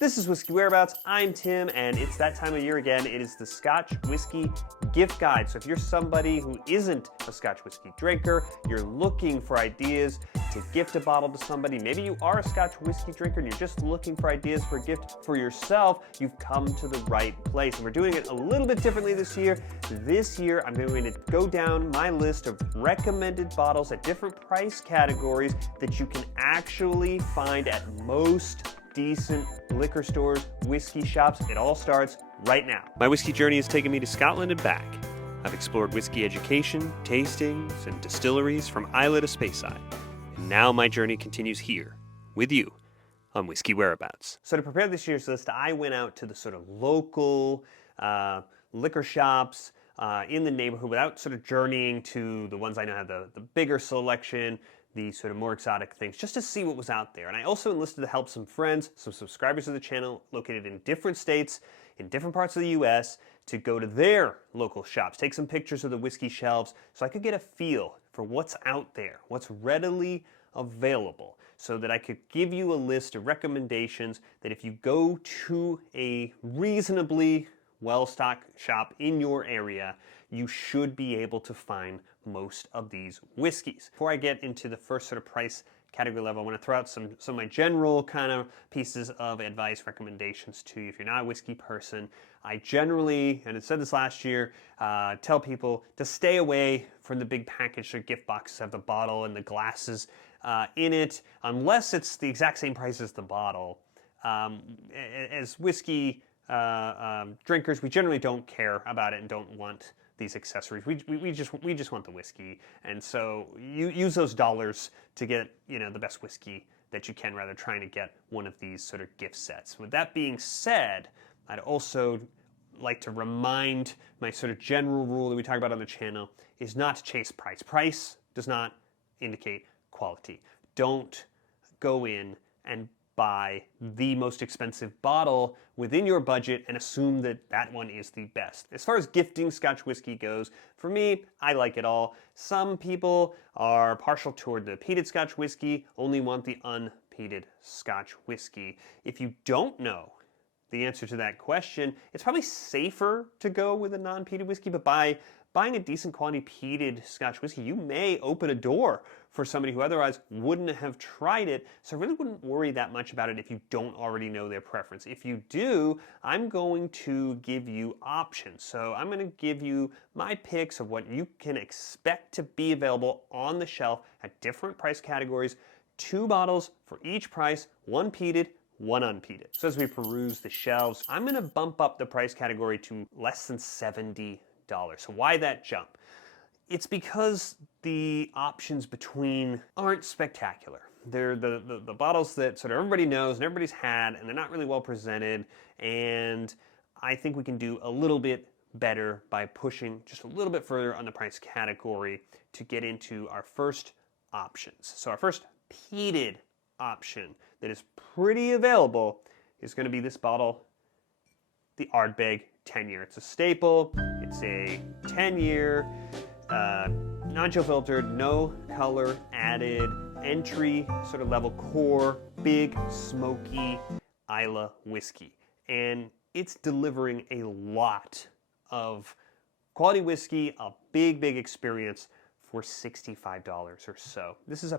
This is Whiskey Whereabouts. I'm Tim, and it's that time of year again. It is the Scotch Whisky Gift Guide. So if you're somebody who isn't a Scotch Whisky drinker, you're looking for ideas to gift a bottle to somebody, maybe you are a Scotch Whisky drinker and you're just looking for ideas for a gift for yourself, you've come to the right place. And we're doing it a little bit differently this year. This year, I'm going to go down my list of recommended bottles at different price categories that you can actually find at most decent liquor stores, whiskey shops. It all starts right now. My whiskey journey has taken me to Scotland and back. I've explored whiskey education, tastings, and distilleries from Islay to Speyside. And now my journey continues here, with you, on Whiskey Whereabouts. So to prepare this year's list, I went out to the sort of local liquor shops in the neighborhood without sort of journeying to the ones I know have the bigger selection, the sort of more exotic things, just to see what was out there. And I also enlisted the help of some friends, some subscribers of the channel located in different states, in different parts of the US, to go to their local shops, take some pictures of the whiskey shelves so I could get a feel for what's out there, what's readily available, so that I could give you a list of recommendations that if you go to a reasonably well-stocked shop in your area, you should be able to find most of these whiskeys. Before I get into the first sort of price category level, I want to throw out some of my general kind of pieces of advice, recommendations to you. If you're not a whiskey person, I generally, and I said this last year, tell people to stay away from the big package or gift boxes that have the bottle and the glasses in it, unless it's the exact same price as the bottle. As whiskey drinkers, we generally don't care about it and don't want these accessories. We just want the whiskey, and so you use those dollars to get the best whiskey that you can, rather than trying to get one of these sort of gift sets. With that being said, I'd also like to remind my sort of general rule that we talk about on the channel is not to chase price. Price does not indicate quality. Don't go in and buy the most expensive bottle within your budget and assume that that one is the best. As far as gifting Scotch whiskey goes, for me, I like it all. Some people are partial toward the peated Scotch whiskey, only want the un-peated Scotch whiskey. If you don't know the answer to that question, it's probably safer to go with a non-peated whiskey, but by buying a decent quality peated Scotch whiskey, you may open a door for somebody who otherwise wouldn't have tried it. So I really wouldn't worry that much about it if you don't already know their preference. If you do, I'm going to give you options. So I'm going to give you my picks of what you can expect to be available on the shelf at different price categories. 2 bottles for each price, 1 peated, 1 unpeated. So as we peruse the shelves, I'm going to bump up the price category to less than $70. So why that jump? It's because the options between aren't spectacular. They're the bottles that sort of everybody knows and everybody's had, and they're not really well presented, and I think we can do a little bit better by pushing just a little bit further on the price category to get into our first options. So our first peated option that is pretty available is going to be this bottle, the Ardbeg 10-year. It's a staple. It's a 10-year, non-chill filtered, no color added, entry sort of level core, big smoky Islay whiskey. And it's delivering a lot of quality whiskey, a big experience for $65 or so. This is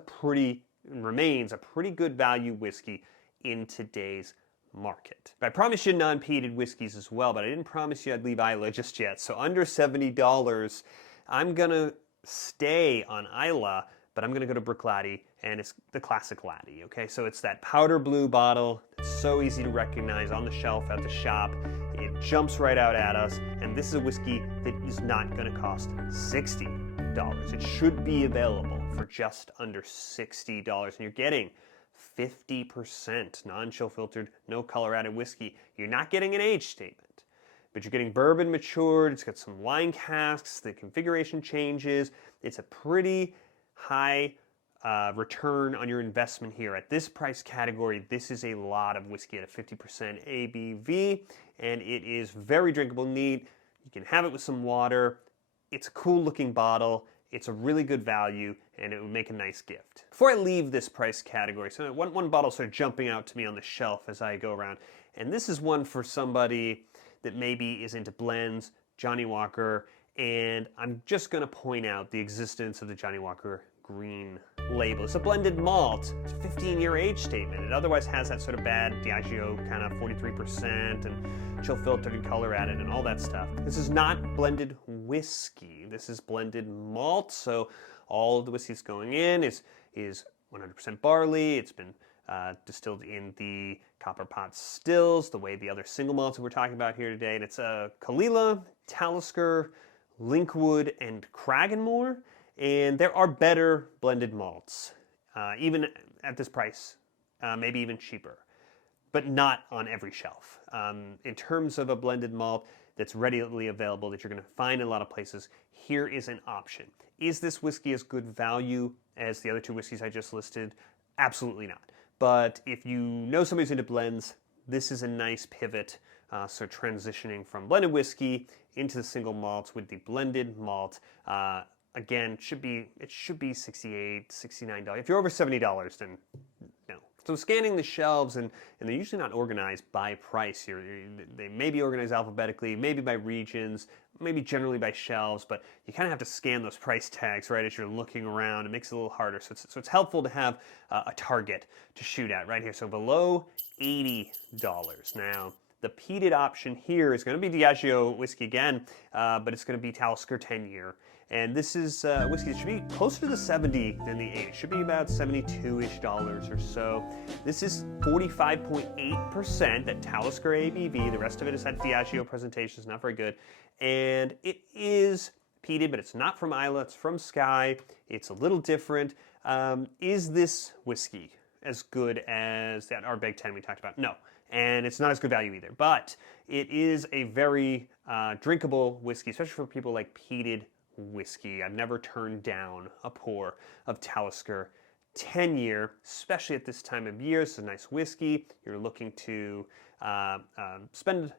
remains a pretty good value whiskey in today's market. I promised you non-peated whiskeys as well, but I didn't promise you I'd leave Islay just yet. So under $70, I'm gonna stay on Islay, but I'm gonna go to Bruichladdich, and it's the classic laddie, okay? So it's that powder blue bottle. It's so easy to recognize on the shelf at the shop. It jumps right out at us, and this is a whiskey that is not gonna cost $60. It should be available for just under $60, and you're getting 50% non-chill filtered, no color added whiskey. You're not getting an age statement, but you're getting bourbon matured. It's got some wine casks. The configuration changes. It's a pretty high return on your investment here. At this price category, this is a lot of whiskey at a 50% ABV, and it is very drinkable, neat. You can have it with some water. It's a cool looking bottle. It's a really good value, and it would make a nice gift. Before I leave this price category, so one bottle sort of jumping out to me on the shelf as I go around, And this is one for somebody that maybe is into blends, Johnnie Walker, and I'm just going to point out the existence of the Johnnie Walker green label. It's a blended malt. It's a 15-year age statement. It otherwise has that sort of bad Diageo kind of 43% and chill filtered color added and all that stuff. This is not blended whiskey. This is blended malt. So all of the whiskey that's going in is 100% barley. It's been distilled in the copper pot stills, the way the other single malts that we're talking about here today. And it's Kalila, Talisker, Linkwood, and Cragganmore. And there are better blended malts, even at this price, maybe even cheaper, but not on every shelf. In terms of a blended malt that's readily available that you're going to find in a lot of places, here is an option. Is this whiskey as good value as the other two whiskeys I just listed? Absolutely not. But if you know somebody's into blends, this is a nice pivot. So transitioning from blended whiskey into the single malts with the blended malt. Again, it should be $68, $69. If you're over $70, then no. So scanning the shelves, and they're usually not organized by price. They may be organized alphabetically, maybe by regions, maybe generally by shelves, but you kind of have to scan those price tags right as you're looking around. It makes it a little harder. So it's helpful to have a target to shoot at right here. So below $80. Now, the peated option here is going to be Diageo whiskey again, but it's going to be Talisker 10-year. And this is whiskey that should be closer to the 70 than the 80. It should be about $72-ish or so. This is 45.8% that Talisker ABV. The rest of it is that Diageo presentation. It's not very good. And it is peated, but it's not from Islay. It's from Skye. It's a little different. Is this whiskey as good as that Ardbeg 10 we talked about? No. And it's not as good value either. But it is a very drinkable whiskey, especially for people like peated whiskey. I've never turned down a pour of Talisker 10-year, especially at this time of year. It's a nice whiskey. You're looking to spend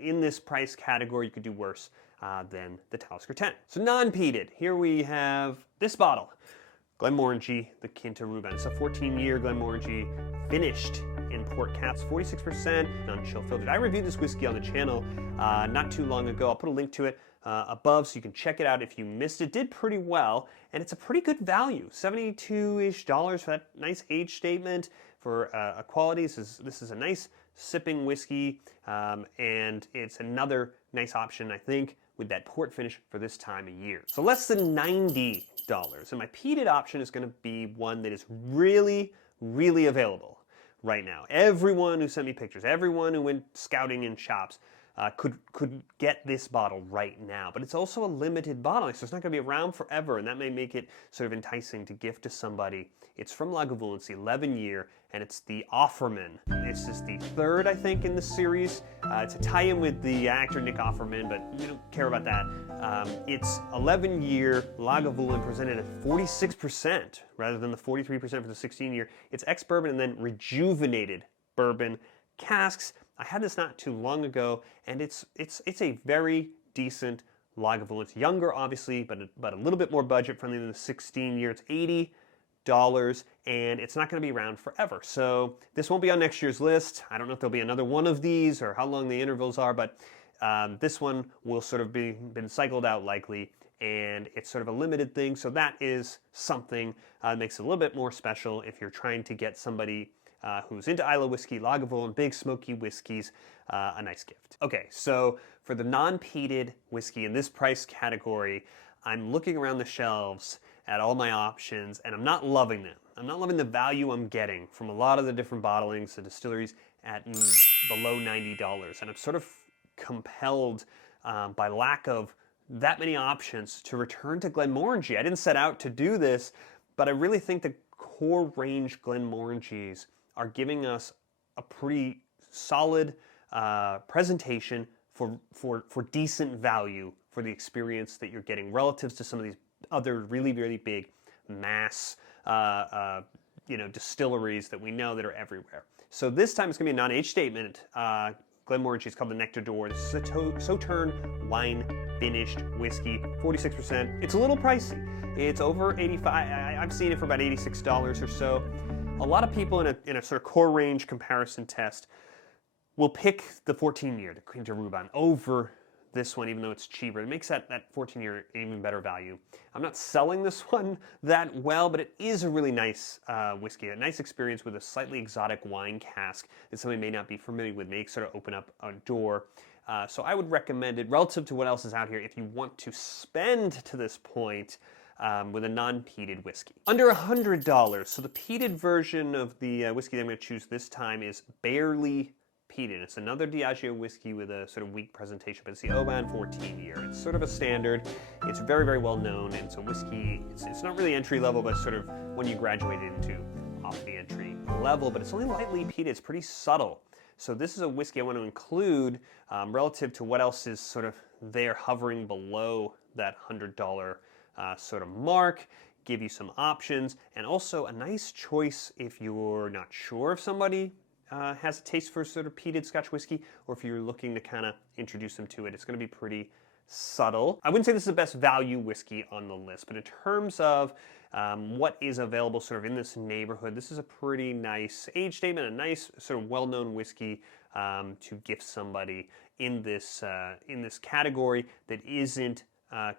in this price category. You could do worse than the Talisker 10. So non-peated. Here we have this bottle, Glenmorangie, the Quinta Ruban. It's a 14-year Glenmorangie, finished in port caps, 46% non-chill filtered. I reviewed this whiskey on the channel not too long ago. I'll put a link to it above so you can check it out if you missed it. Did pretty well, and it's a pretty good value, $72-ish for that nice age statement for a quality. This is a nice sipping whiskey, and it's another nice option, I think, with that port finish for this time of year. So less than $90, and my peated option is going to be one that is really, really available right now. Everyone who sent me pictures, everyone who went scouting in shops, could get this bottle right now. But it's also a limited bottle, so it's not going to be around forever, and that may make it sort of enticing to gift to somebody. It's from Lagavulin, it's the 11-year, and it's the Offerman. This is the third, I think, in the series. It's a tie-in with the actor Nick Offerman, but we don't care about that. It's 11-year Lagavulin presented at 46% rather than the 43% for the 16-year. It's ex-bourbon and then rejuvenated bourbon casks. I had this not too long ago, and it's a very decent Lagavulin. It's younger, obviously, but a little bit more budget friendly than the 16-year. It's $80, and it's not going to be around forever. So this won't be on next year's list. I don't know if there'll be another one of these or how long the intervals are, but this one will sort of been cycled out likely, and it's sort of a limited thing. So that is something that makes it a little bit more special if you're trying to get somebody who's into Islay whiskey, Lagavulin, big smoky whiskeys, a nice gift. Okay, so for the non-peated whiskey in this price category, I'm looking around the shelves at all my options, and I'm not loving them. I'm not loving the value I'm getting from a lot of the different bottlings, the distilleries at below $90, and I'm sort of compelled by lack of that many options to return to Glenmorangie. I didn't set out to do this, but I really think the core range Glenmorangies are giving us a pretty solid presentation for decent value for the experience that you're getting relative to some of these other really, really big mass distilleries that we know that are everywhere. So this time it's going to be a non-age statement. Glenmorangie is called the Nectar d'Or. This is a Sauterne wine finished whiskey, 46%. It's a little pricey. It's over 85. I've seen it for about $86 or so. A lot of people in a sort of core range comparison test We'll pick the 14-year, the Quinta Ruban, over this one, even though it's cheaper. It makes that 14-year even better value. I'm not selling this one that well, but it is a really nice whiskey, a nice experience with a slightly exotic wine cask that somebody may not be familiar with, may sort of open up a door. So I would recommend it relative to what else is out here if you want to spend to this point with a non-peated whiskey. Under $100, so the peated version of the whiskey that I'm going to choose this time is barely peated. It's another Diageo whiskey with a sort of weak presentation, but it's the Oban 14-year. It's sort of a standard. It's very, very well known, and it's a whiskey. It's not really entry level, but sort of when you graduate into off the entry level, but it's only lightly peated. It's pretty subtle. So this is a whiskey I want to include relative to what else is sort of there hovering below that $100 sort of mark, give you some options, and also a nice choice if you're not sure if somebody has a taste for sort of peated Scotch whiskey, or if you're looking to kind of introduce them to it. It's going to be pretty subtle. I wouldn't say this is the best value whiskey on the list, but in terms of what is available sort of in this neighborhood, this is a pretty nice age statement, a nice sort of well-known whiskey to gift somebody in this category that isn't a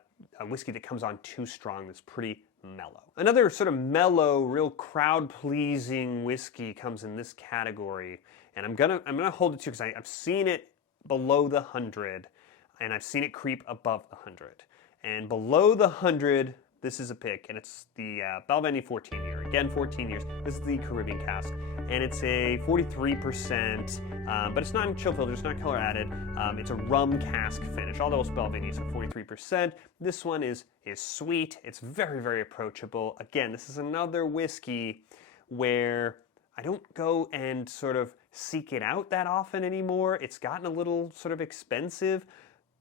whiskey that comes on too strong, that's pretty mellow. Another sort of mellow, real crowd-pleasing whiskey comes in this category, and I'm gonna hold it to because I've seen it below the 100, and I've seen it creep above the 100. And below the 100, this is a pick, and it's the Balvenie 14-year. Again, 14 years. This is the Caribbean cask, and it's a 43%, but it's not in chill filter, it's not color added. It's a rum cask finish. All those Balvenies are 43%. This one is sweet. It's very, very approachable. Again, this is another whiskey where I don't go and sort of seek it out that often anymore. It's gotten a little sort of expensive,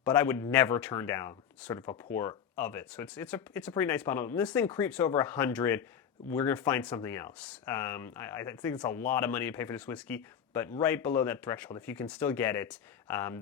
but I would never turn down sort of a pour of it. So it's a pretty nice bottle. When this thing creeps over 100, we're gonna find something else. I think it's a lot of money to pay for this whiskey, but right below that threshold, if you can still get it,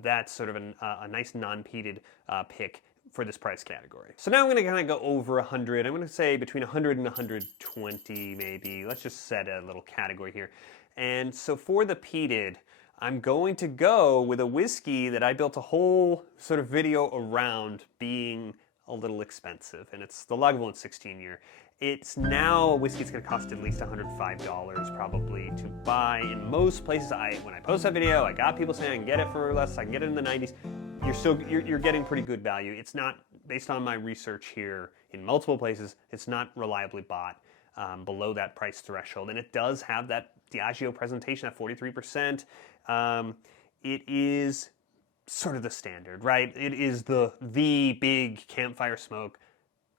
that's sort of a nice non-peated pick for this price category. So now I'm gonna kind of go over 100. I'm gonna say between 100 and 120 maybe. Let's just set a little category here. And so for the peated, I'm going to go with a whiskey that I built a whole sort of video around being a little expensive, and it's the Lagavulin 16-year. It's now a whiskey that's going to cost at least $105 probably to buy in most places. When I post that video, I got people saying I can get it for less, I can get it in the 90s. You're getting pretty good value. It's not, based on my research here in multiple places, it's not reliably bought below that price threshold, and it does have that Diageo presentation at 43%. It is sort of the standard, right? It is the big campfire smoke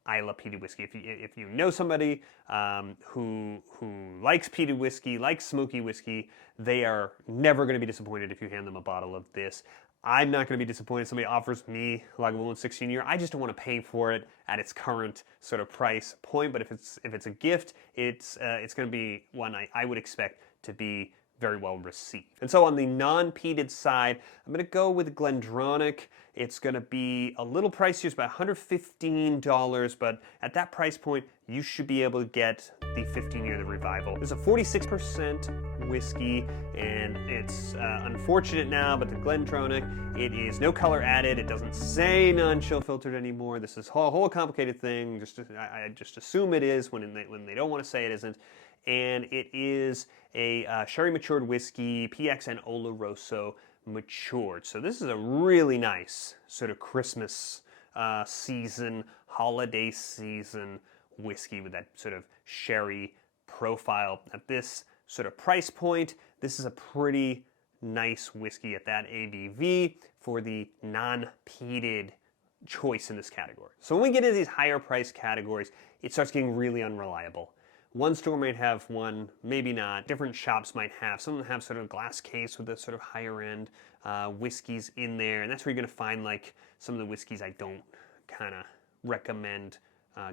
Islay peated whiskey. If you know somebody who likes peated whiskey, likes smoky whiskey, they are never going to be disappointed if you hand them a bottle of this. I'm not going to be disappointed if somebody offers me Lagavulin 16-year. I just don't want to pay for it at its current sort of price point. But if it's a gift, it's going to be one I would expect to be very well received. And so on the non-peated side, I'm going to go with GlenDronach. It's going to be a little pricier, it's about $115, but at that price point, you should be able to get the 15-year The Revival. It's a 46% whiskey, and it's unfortunate now, but the GlenDronach, it is no color added. It doesn't say non-chill filtered anymore. This is a whole complicated thing. I just assume it is when they don't want to say it isn't. And it is a sherry matured whiskey, PX and Oloroso matured. So this is a really nice sort of Christmas season, holiday season whiskey with that sort of sherry profile. At this sort of price point, this is a pretty nice whiskey at that ABV for the non-peated choice in this category. So when we get into these higher price categories, it starts getting really unreliable. One store might have one, maybe not. Different shops might have. Some of them have sort of a glass case with the sort of higher end whiskeys in there. And that's where you're going to find like some of the whiskeys I don't kind of recommend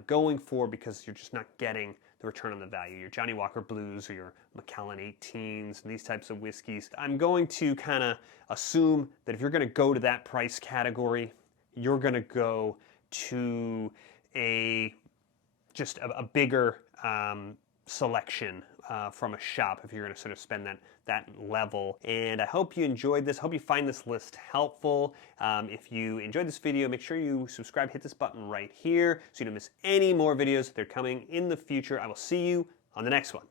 going for, because you're just not getting the return on the value. Your Johnny Walker Blues or your Macallan 18s and these types of whiskeys. I'm going to kind of assume that if you're going to go to that price category, you're going to go to just a bigger selection from a shop if you're going to sort of spend that that level. And I hope you enjoyed this. I hope you find this list helpful. If you enjoyed this video, make sure you subscribe, hit this button right here so you don't miss any more videos. They're coming in the future. I will see you on the next one.